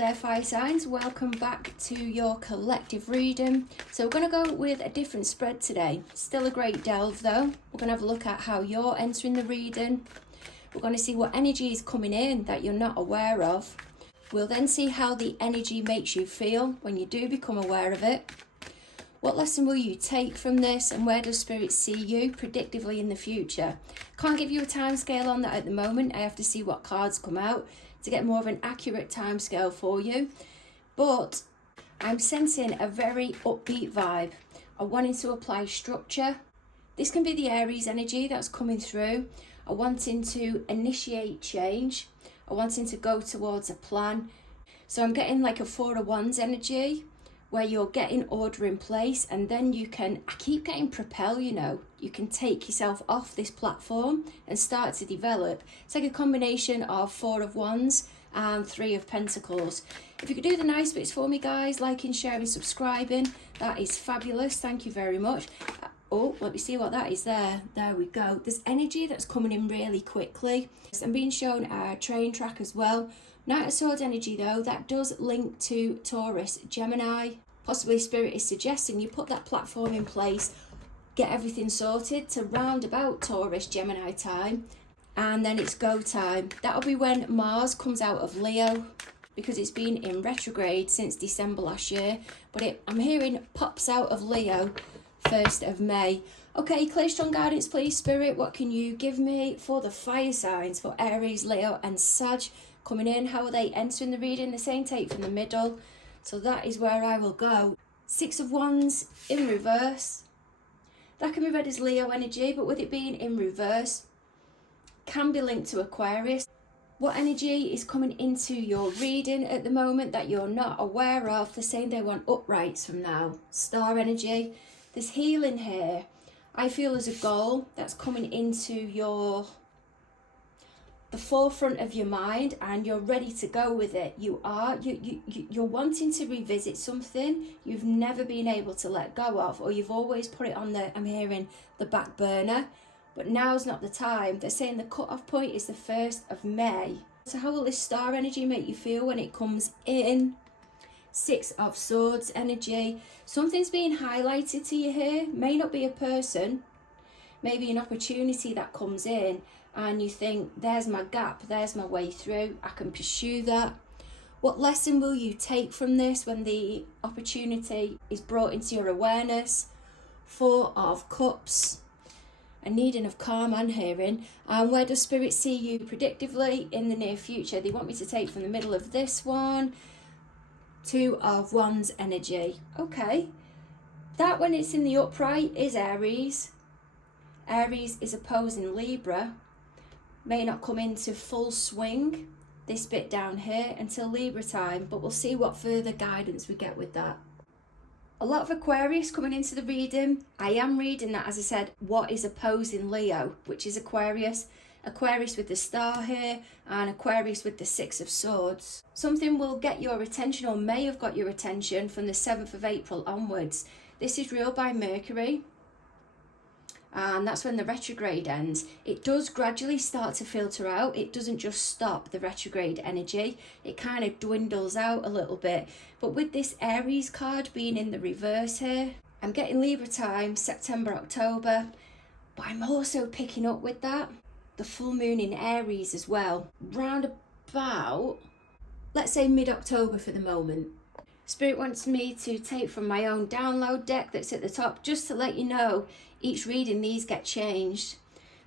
there, fire signs, welcome back to your collective reading. So we're going to go with a different spread today. Still a great delve though. We're going to have a look at how you're entering the reading. We're going to see what energy is coming in that you're not aware of. We'll then see how the energy makes you feel when you do become aware of it. What lesson will you take from this, and where does Spirit see you predictively in the future? Can't give you a time scale on that at the moment. I have to see what cards come out to get more of an accurate time scale for you. But I'm sensing a very upbeat vibe. I'm wanting to apply structure. This can be the Aries energy that's coming through. I'm wanting to initiate change. I'm wanting to go towards a plan. So I'm getting like a Four of Wands energy, where you're getting order in place, and then you can, I keep getting propel, you know, you can take yourself off this platform and start to develop. It's like a combination of Four of Wands and Three of Pentacles. If you could do the nice bits for me, guys, liking, sharing, subscribing, that is fabulous. Thank you very much. Oh, let me see what that is there. There we go. There's energy that's coming in really quickly. I'm being shown a train track as well. Knight of Swords energy though, that does link to Taurus, Gemini. Possibly Spirit is suggesting you put that platform in place, get everything sorted to round about Taurus, Gemini time, and then it's go time. That'll be when Mars comes out of Leo, because it's been in retrograde since December last year, but I'm hearing pops out of Leo 1st of May. Okay, clear strong guidance please, Spirit. What can you give me for the fire signs for Aries, Leo and Sag coming in? How are they entering the reading? The same take from the middle, so that is where I will go. Six of Wands in reverse. That can be read as Leo energy, but with it being in reverse, can be linked to Aquarius. What energy is coming into your reading at the moment that you're not aware of? They're saying they want uprights from now. Star energy. There's healing here. I feel there's a goal that's coming into the forefront of your mind, and you're ready to go with it. You're wanting to revisit something you've never been able to let go of, or you've always put it on the, I'm hearing, the back burner, but now's not the time. They're saying the cut-off point is the 1st of May. So how will this star energy make you feel when it comes in? Six of Swords energy. Something's being highlighted to you here. May not be a person, maybe an opportunity that comes in, and you think, there's my gap, there's my way through, I can pursue that. What lesson will you take from this when the opportunity is brought into your awareness? Four of Cups. A needing of calm and hearing. And where does Spirit see you predictively in the near future? They want me to take from the middle of this one. Two of Wands energy. Okay, that when it's in the upright is Aries. Aries is opposing Libra. May not come into full swing, this bit down here, until Libra time, but we'll see what further guidance we get with that. A lot of Aquarius coming into the reading. I am reading that, as I said, what is opposing Leo, which is Aquarius. Aquarius with the star here, and Aquarius with the Six of Swords. Something will get your attention, or may have got your attention, from the 7th of April onwards. This is ruled by Mercury, and that's when the retrograde ends. It does gradually start to filter out. It doesn't just stop, the retrograde energy. It kind of dwindles out a little bit. But with this Aries card being in the reverse here, I'm getting Libra time, September, October, but I'm also picking up with that the full moon in Aries as well, round about, let's say mid-October for the moment. Spirit wants me to take from my own download deck that's at the top, just to let you know, each reading these get changed.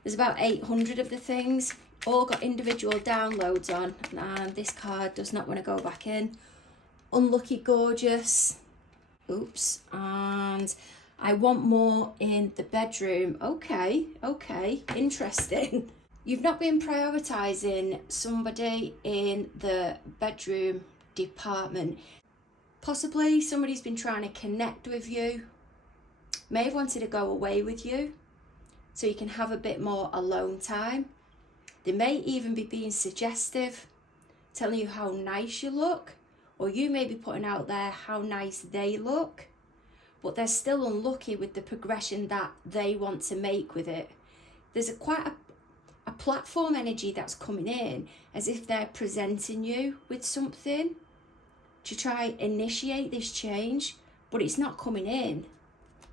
There's about 800 of the things, all got individual downloads on, and this card does not want to go back in. Unlucky Gorgeous, oops, and I want more in the bedroom. Okay, interesting. You've not been prioritising somebody in the bedroom department. Possibly somebody's been trying to connect with you, may have wanted to go away with you so you can have a bit more alone time. They may even be being suggestive, telling you how nice you look, or you may be putting out there how nice they look, but they're still unlucky with the progression that they want to make with it. There's quite a platform energy that's coming in, as if they're presenting you with something, to try initiate this change, but it's not coming in.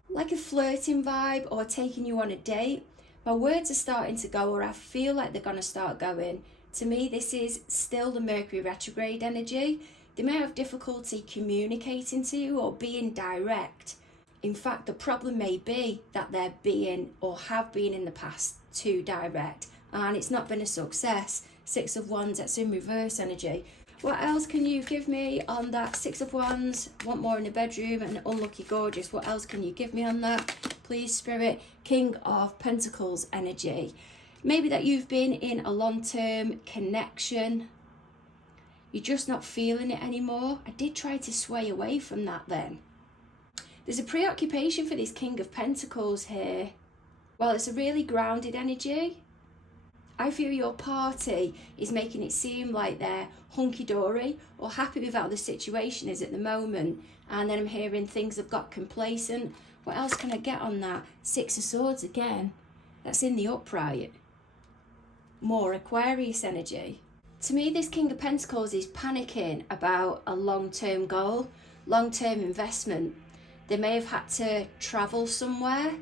Like a flirting vibe or taking you on a date. My words are starting to go, or I feel like they're going to start going. To me, this is still the Mercury retrograde energy. They may have difficulty communicating to you or being direct. In fact, the problem may be that they're being or have been in the past too direct, and it's not been a success. Six of Wands, that's in reverse energy. What else can you give me on that? Six of Wands, want more in the bedroom, and unlucky gorgeous. What else can you give me on that? Please, Spirit. King of Pentacles energy. Maybe that you've been in a long-term connection. You're just not feeling it anymore. I did try to sway away from that then. There's a preoccupation for this King of Pentacles here. Well, it's a really grounded energy. I feel your party is making it seem like they're hunky-dory or happy with how the situation is at the moment. And then I'm hearing things have got complacent. What else can I get on that? Six of Swords again. That's in the upright. More Aquarius energy. To me, this King of Pentacles is panicking about a long-term goal, long-term investment. They may have had to travel somewhere.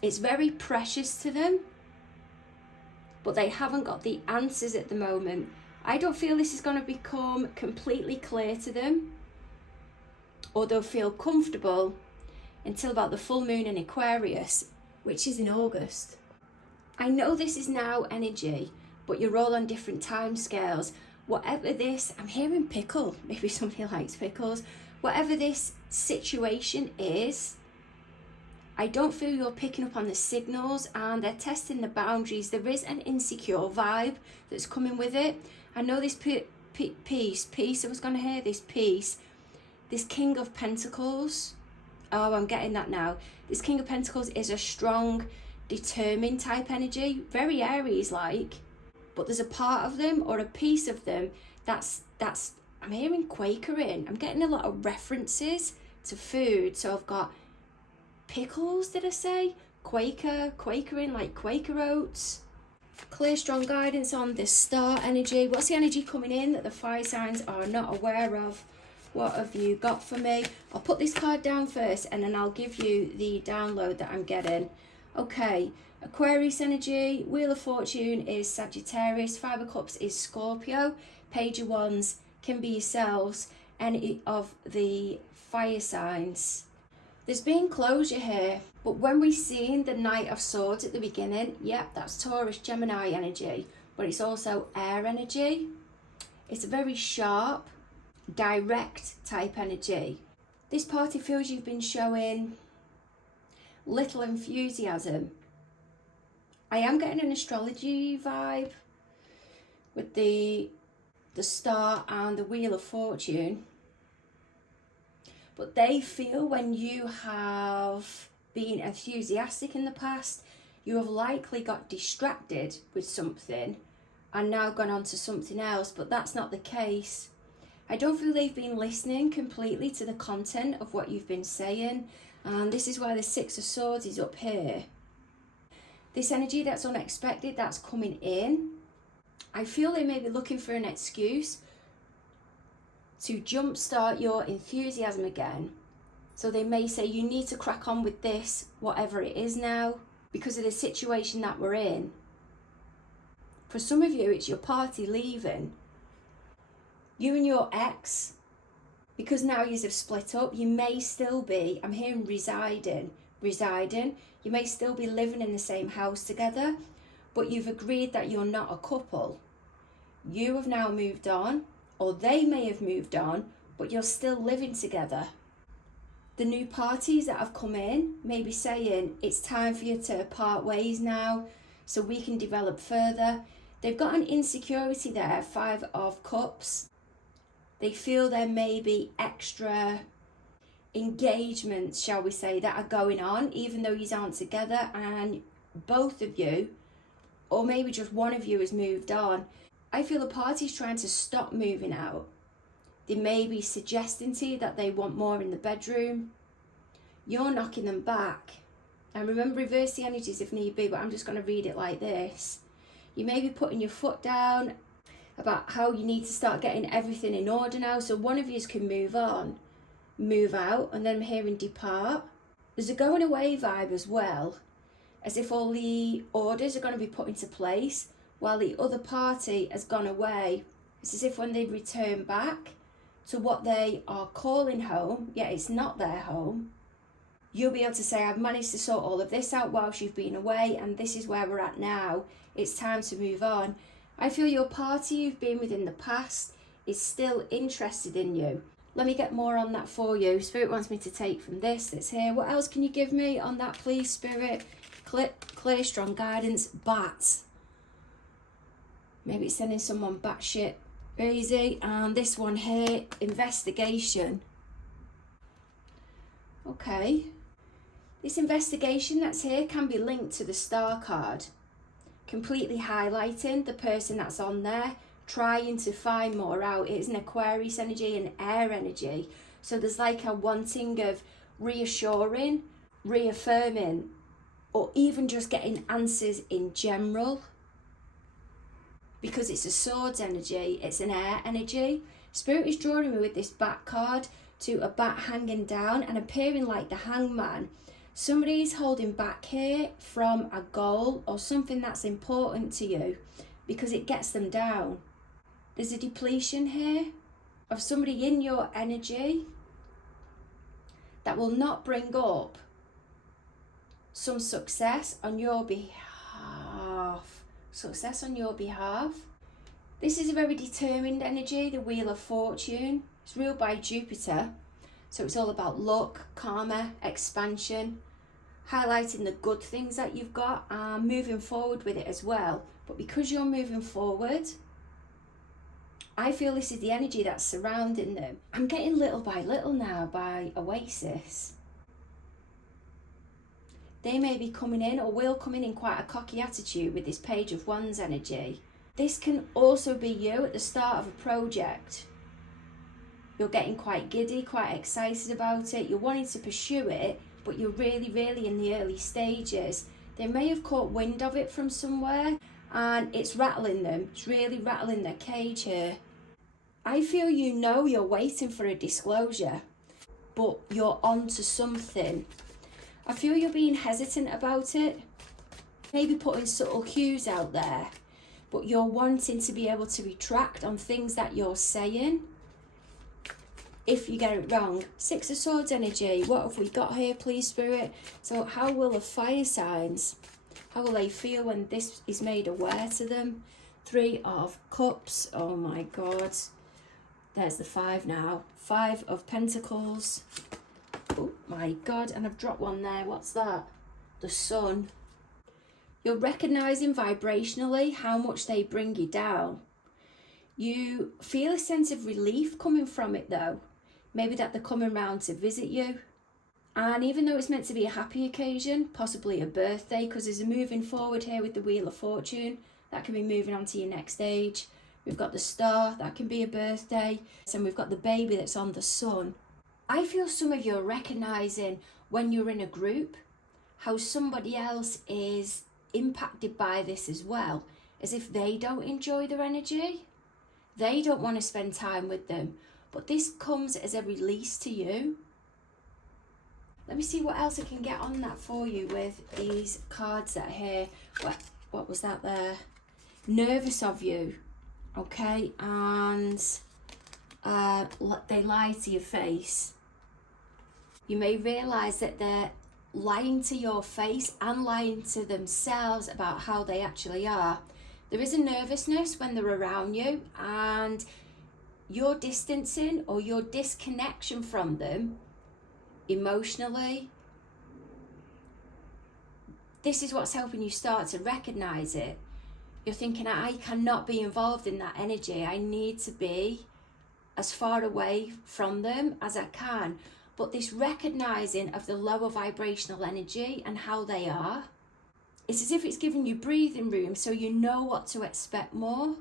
It's very precious to them, but they haven't got the answers at the moment. I don't feel this is going to become completely clear to them, or they'll feel comfortable until about the full moon in Aquarius, which is in August. I know this is now energy, but you're all on different time scales. Whatever this, I'm hearing pickle, maybe somebody likes pickles. Whatever this situation is, I don't feel you're picking up on the signals, and they're testing the boundaries. There is an insecure vibe that's coming with it. I know this piece, I was going to hear this piece. This King of Pentacles, oh, I'm getting that now. This King of Pentacles is a strong, determined type energy, very Aries-like, but there's a part of them or a piece of them that's I'm hearing Quakering. I'm getting a lot of references to food. So I've got pickles, did I say? Quakering, like Quaker oats. Clear, strong guidance on this star energy. What's the energy coming in that the fire signs are not aware of? What have you got for me? I'll put this card down first and then I'll give you the download that I'm getting. Okay, Aquarius energy, Wheel of Fortune is Sagittarius, Five of Cups is Scorpio, Page of Wands can be yourselves, any of the fire signs. There's been closure here, but when we've seen the Knight of Swords at the beginning, yep, that's Taurus, Gemini energy, but it's also air energy. It's a very sharp, direct type energy. This party feels you've been showing little enthusiasm. I am getting an astrology vibe with the star and the Wheel of Fortune, but they feel when you have been enthusiastic in the past, you have likely got distracted with something and now gone on to something else, but that's not the case. I don't feel they've been listening completely to the content of what you've been saying, and this is why the Six of Swords is up here. This energy that's unexpected, that's coming in. I feel they may be looking for an excuse to jumpstart your enthusiasm again. So they may say you need to crack on with this, whatever it is now, because of the situation that we're in. For some of you, it's your party leaving. You and your ex, because now you have split up, you may still be, I'm hearing residing. You may still be living in the same house together, but you've agreed that you're not a couple. You have now moved on, or they may have moved on, but you're still living together. The new parties that have come in may be saying it's time for you to part ways now so we can develop further. They've got an insecurity there, Five of Cups. They feel there may be extra engagements, shall we say, that are going on, even though you aren't together, and both of you, or maybe just one of you, has moved on. I feel the party's trying to stop moving out. They may be suggesting to you that they want more in the bedroom. You're knocking them back. And remember, reverse the energies if need be, but I'm just going to read it like this. You may be putting your foot down. about how you need to start getting everything in order now. So one of you can move on, move out, and then I'm hearing depart. There's a going away vibe as well, as if all the orders are going to be put into place while the other party has gone away. It's as if when they return back to what they are calling home, yet it's not their home, you'll be able to say, I've managed to sort all of this out whilst you've been away, and this is where we're at now. It's time to move on. I feel your party you've been with in the past is still interested in you. Let me get more on that for you. Spirit wants me to take from this that's here. What else can you give me on that, please, Spirit? Clear, strong guidance. Bats. Maybe it's sending someone batshit crazy. And this one here, investigation. Okay. This investigation that's here can be linked to the Star card, completely highlighting the person that's on there, trying to find more out. It is an Aquarius energy, an air energy. So there's like a wanting of reassuring, reaffirming, or even just getting answers in general. Because it's a swords energy, it's an air energy. Spirit is drawing me with this bat card to a bat hanging down and appearing like the hangman. Somebody is holding back here from a goal or something that's important to you because it gets them down. There's a depletion here of somebody in your energy that will not bring up some success on your behalf. Success on your behalf. This is a very determined energy, the Wheel of Fortune. It's ruled by Jupiter. So it's all about luck, karma, expansion, highlighting the good things that you've got and moving forward with it as well. But because you're moving forward, I feel this is the energy that's surrounding them. I'm getting little by little now by Oasis. They may be coming in or will come in quite a cocky attitude with this Page of Wands energy. This can also be you at the start of a project. You're getting quite giddy, quite excited about it. You're wanting to pursue it, but you're really in the early stages. They may have caught wind of it from somewhere and it's rattling them. It's really rattling their cage here. I feel you know you're waiting for a disclosure, but you're on to something. I feel you're being hesitant about it, maybe putting subtle cues out there, but you're wanting to be able to retract on things that you're saying if you get it wrong. Six of Swords energy. What have we got here, please, Spirit? So how will the fire signs, how will they feel when this is made aware to them? Three of Cups. Oh my God. There's the 5 now. 5 of Pentacles. Oh my God. And I've dropped one there. What's that? The Sun. You're recognizing vibrationally how much they bring you down. You feel a sense of relief coming from it though. Maybe that they're coming round to visit you. And even though it's meant to be a happy occasion, possibly a birthday, because there's a moving forward here with the Wheel of Fortune, that can be moving on to your next stage. We've got the Star, that can be a birthday. And we've got the baby that's on the Sun. I feel some of you are recognising when you're in a group, how somebody else is impacted by this as well. As if they don't enjoy their energy. They don't want to spend time with them. But this comes as a release to you. Let me see what else I can get on that for you with these cards that are here. What was that there? Nervous of you. Okay, and they lie to your face. You may realise that they're lying to your face and lying to themselves about how they actually are. There is a nervousness when they're around you, and your distancing or your disconnection from them emotionally, this is what's helping you start to recognise it. You're thinking, I cannot be involved in that energy. I need to be as far away from them as I can. But this recognising of the lower vibrational energy and how they are, it's as if it's giving you breathing room so you know what to expect more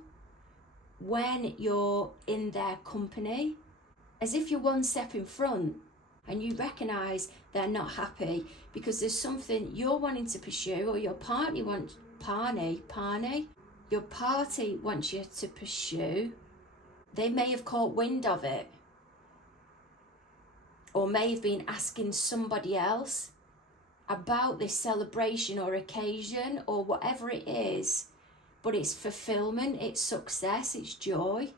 when you're in their company. As if you're one step in front and you recognise they're not happy because there's something you're wanting to pursue or your partner wants, your party wants you to pursue. They may have caught wind of it, or may have been asking somebody else about this celebration or occasion or whatever it is, but it's fulfillment, it's success, it's joy.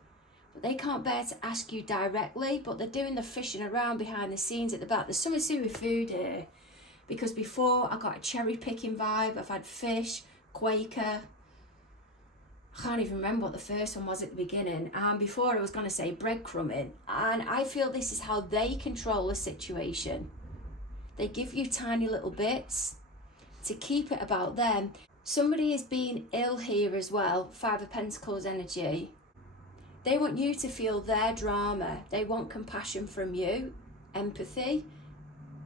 But they can't bear to ask you directly, but they're doing the fishing around behind the scenes at the back. There's something to do with food here, because before I got a cherry picking vibe. I've had fish, Quaker, I can't even remember what the first one was at the beginning, and before I was going to say breadcrumbing. And I feel this is how they control the situation. They give you tiny little bits to keep it about them. Somebody is being ill here as well, Five of Pentacles energy. They want you to feel their drama. They want compassion from you, empathy,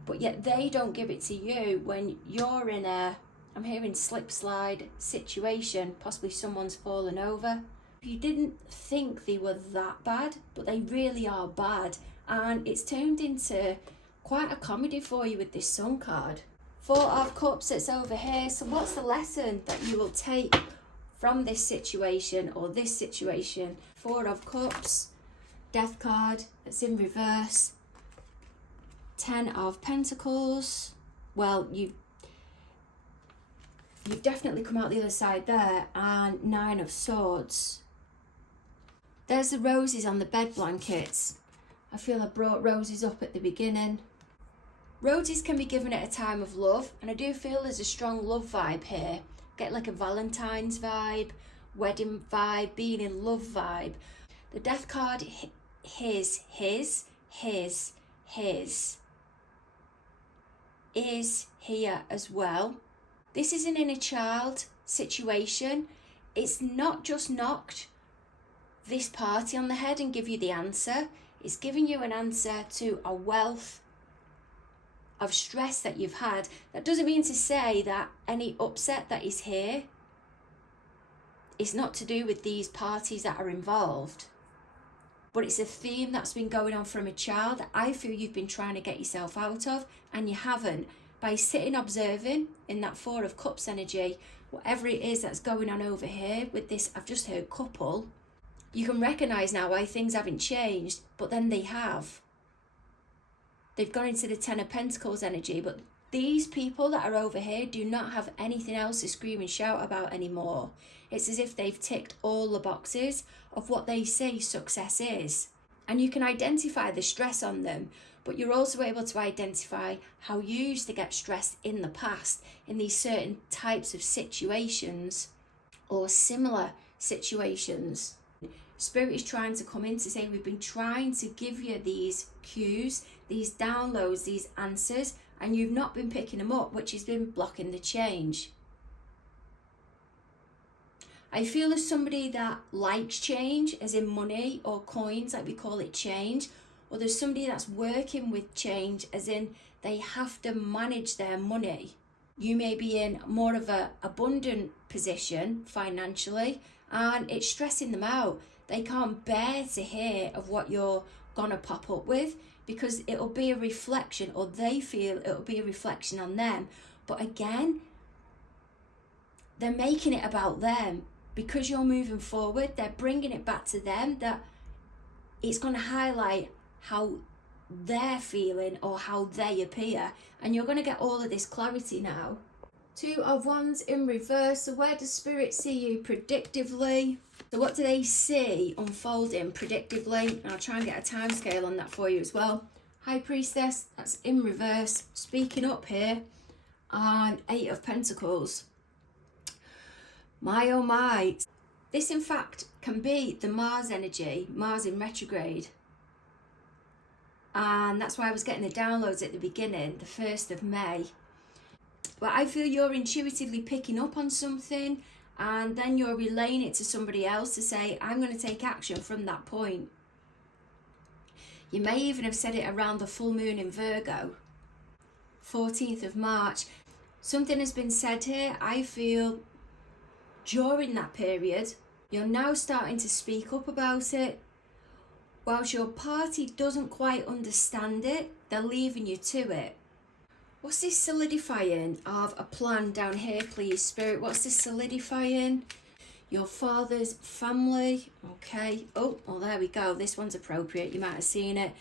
but yet they don't give it to you when you're in a, I'm hearing slip slide situation, possibly someone's fallen over. You didn't think they were that bad, but they really are bad. And it's turned into quite a comedy for you with this Sun card. Four of Cups that's over here. So what's the lesson that you will take from this situation or this situation? Four of Cups, Death card that's in reverse. 10 of Pentacles. Well, you've definitely come out the other side there. And 9 of Swords. There's the roses on the bed blankets. I feel I brought roses up at the beginning. Roses can be given at a time of love, and I do feel there's a strong love vibe here. Get like a Valentine's vibe, wedding vibe, being in love vibe. The Death card, his, is here as well. This is an inner child situation. It's not just knocked this party on the head and give you the answer. It's giving you an answer to a wealth of stress that you've had. That doesn't mean to say that any upset that is here is not to do with these parties that are involved. But it's a theme that's been going on from a child that I feel you've been trying to get yourself out of, and you haven't. By sitting observing in that Four of Cups energy, whatever it is that's going on over here with this, I've just heard couple, you can recognise now why things haven't changed, but then they have. They've gone into the Ten of Pentacles energy, but these people that are over here do not have anything else to scream and shout about anymore. It's as if they've ticked all the boxes of what they say success is. And you can identify the stress on them, but you're also able to identify how you used to get stressed in the past in these certain types of situations or similar situations. Spirit is trying to come in to say we've been trying to give you these cues, these downloads, these answers, and you've not been picking them up, which has been blocking the change. I feel as somebody that likes change, as in money or coins, like we call it change, or there's somebody that's working with change, as in they have to manage their money. You may be in more of an abundant position financially, and it's stressing them out. They can't bear to hear of what you're gonna pop up with, because it'll be a reflection, or they feel it'll be a reflection on them. But again, they're making it about them. Because you're moving forward, they're bringing it back to them, that it's going to highlight how they're feeling or how they appear. And you're going to get all of this clarity now. Two of Wands in reverse. So where does Spirit see you predictively? So what do they see unfolding predictively? And I'll try and get a time scale on that for you as well. High Priestess, that's in reverse, speaking up here. And 8 of Pentacles. My oh my. This in fact can be the Mars energy, Mars in retrograde. And that's why I was getting the downloads at the beginning, the 1st of May. But I feel you're intuitively picking up on something, and then you're relaying it to somebody else to say, I'm going to take action from that point. You may even have said it around the full moon in Virgo, 14th of March. Something has been said here, I feel, during that period. You're now starting to speak up about it. Whilst your party doesn't quite understand it, they're leaving you to it. What's this solidifying of a plan down here, please, Spirit? What's this solidifying? your father's family. Okay. Oh, well, there we go. This one's appropriate. You might have seen it.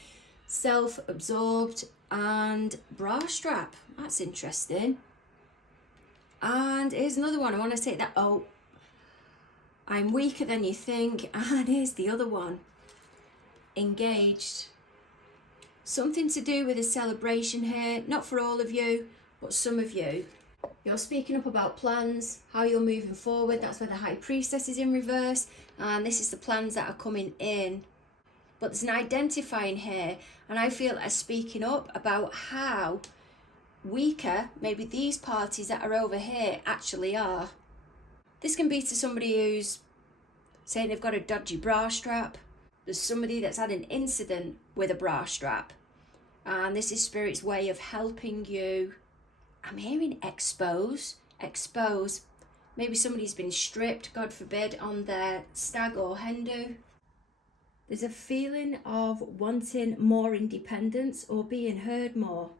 Self-absorbed and bra strap. That's interesting. And here's another one. I want to say that, oh, I'm weaker than you think. And here's the other one. Engaged. Something to do with a celebration here. Not for all of you, but some of you. You're speaking up about plans, how you're moving forward. That's where the High Priestess is in reverse. And this is the plans that are coming in. But there's an identifying here. And I feel as speaking up about how weaker maybe these parties that are over here actually are. This can be to somebody who's saying they've got a dodgy bra strap. There's somebody that's had an incident with a bra strap. And this is Spirit's way of helping you. I'm hearing expose. Maybe somebody's been stripped, God forbid, on their stag or hen do. There's a feeling of wanting more independence or being heard more.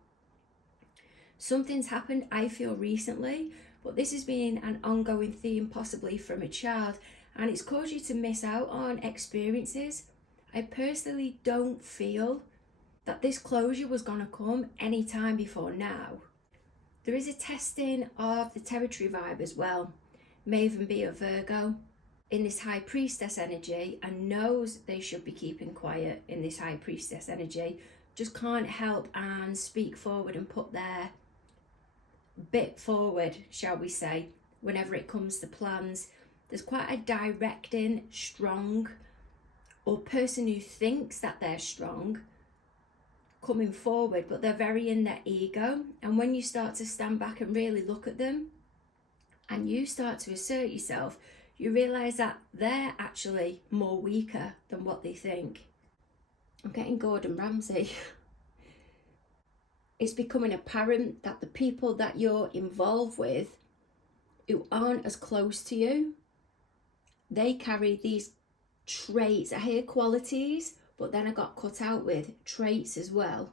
Something's happened, I feel, recently, but this has been an ongoing theme, possibly from a child, and it's caused you to miss out on experiences. I personally don't feel that this closure was going to come any time before now. There is a testing of the territory vibe as well. May even be a Virgo in this High Priestess energy and knows they should be keeping quiet in this High Priestess energy. Just can't help and speak forward and put their bit forward, shall we say, whenever it comes to plans. There's quite a directing, strong, or person who thinks that they're strong coming forward, but they're very in their ego. And when you start to stand back and really look at them and you start to assert yourself, you realize that they're actually more weaker than what they think. I'm getting Gordon Ramsay. It's becoming apparent that the people that you're involved with who aren't as close to you, they carry these traits. I hear qualities, but then I got cut out with traits as well.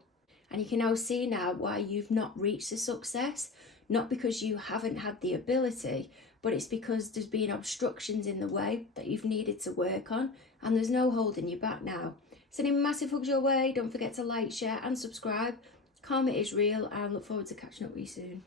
And you can now see now why you've not reached the success. Not because you haven't had the ability, but it's because there's been obstructions in the way that you've needed to work on. And there's no holding you back now. Sending massive hugs your way. Don't forget to like, share and subscribe. Karma is real, and I look forward to catching up with you soon.